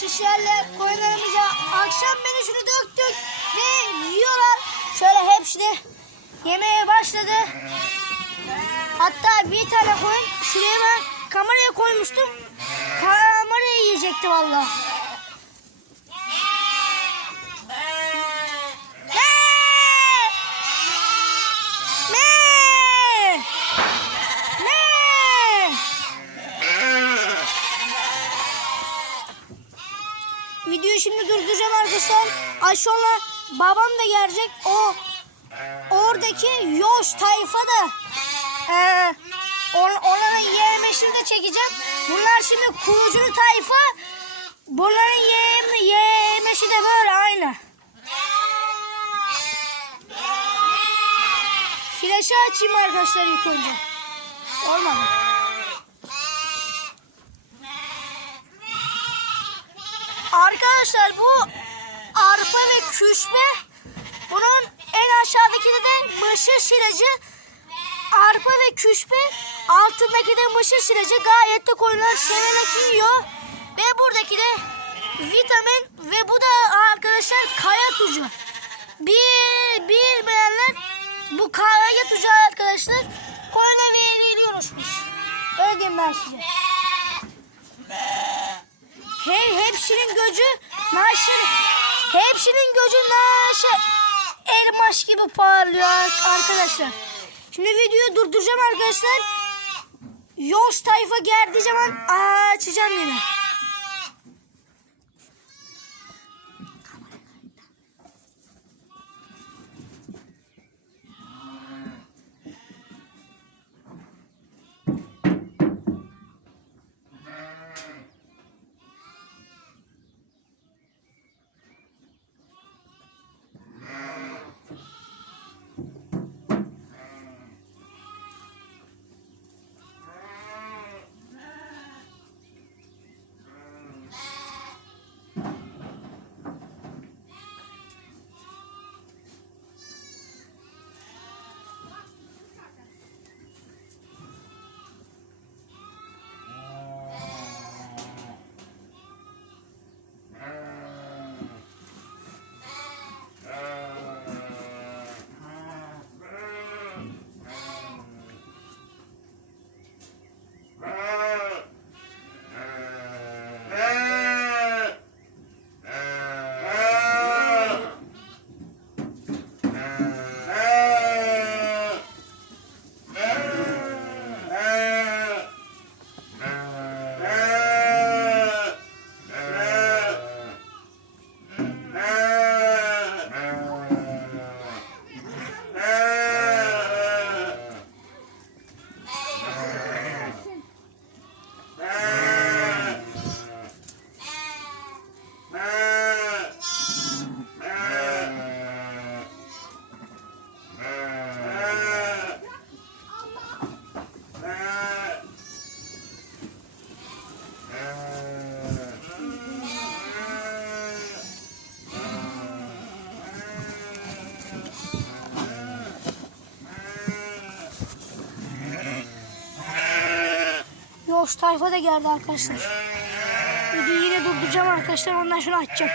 şişlerle koyunlarımıza akşam menüsünü döktük ve yiyorlar. Şöyle hepsini yemeye başladı. Hatta bir tane koyun şuraya ben kameraya koymuştum. Kamerayı yiyecekti valla. Şimdi durduracağım arkadaşlar. Az sonra babam da gelecek. O oradaki yoş tayfa da eee on, onların yemeşini de çekeceğim. Bunlar şimdi kuruculu tayfa. Bunların yem, yemeşi de böyle aynı. Flaşı açayım arkadaşlar ilk önce. Olmadı. Arkadaşlar bu arpa ve küşme bunun en aşağıdaki de mısır silajı arpa ve küşme altındaki de mısır silajı gayet de koyunlar severek yiyor. Ve buradaki de vitamin ve bu da arkadaşlar kaya tuzu. Bir bilmeyenler bu kaya tuzu arkadaşlar veriliyormuş öyle diyeyim ben size. Hey hepsinin gözü naşır. Hepsinin gözü naşır. Elmas gibi parlıyor arkadaşlar. Şimdi videoyu durduracağım arkadaşlar. Yoş tayfa geldiği zaman açacağım yine. Yoş tayfa da geldi arkadaşlar. Videoyu yine durduracağım arkadaşlar ondan sonra açacağım.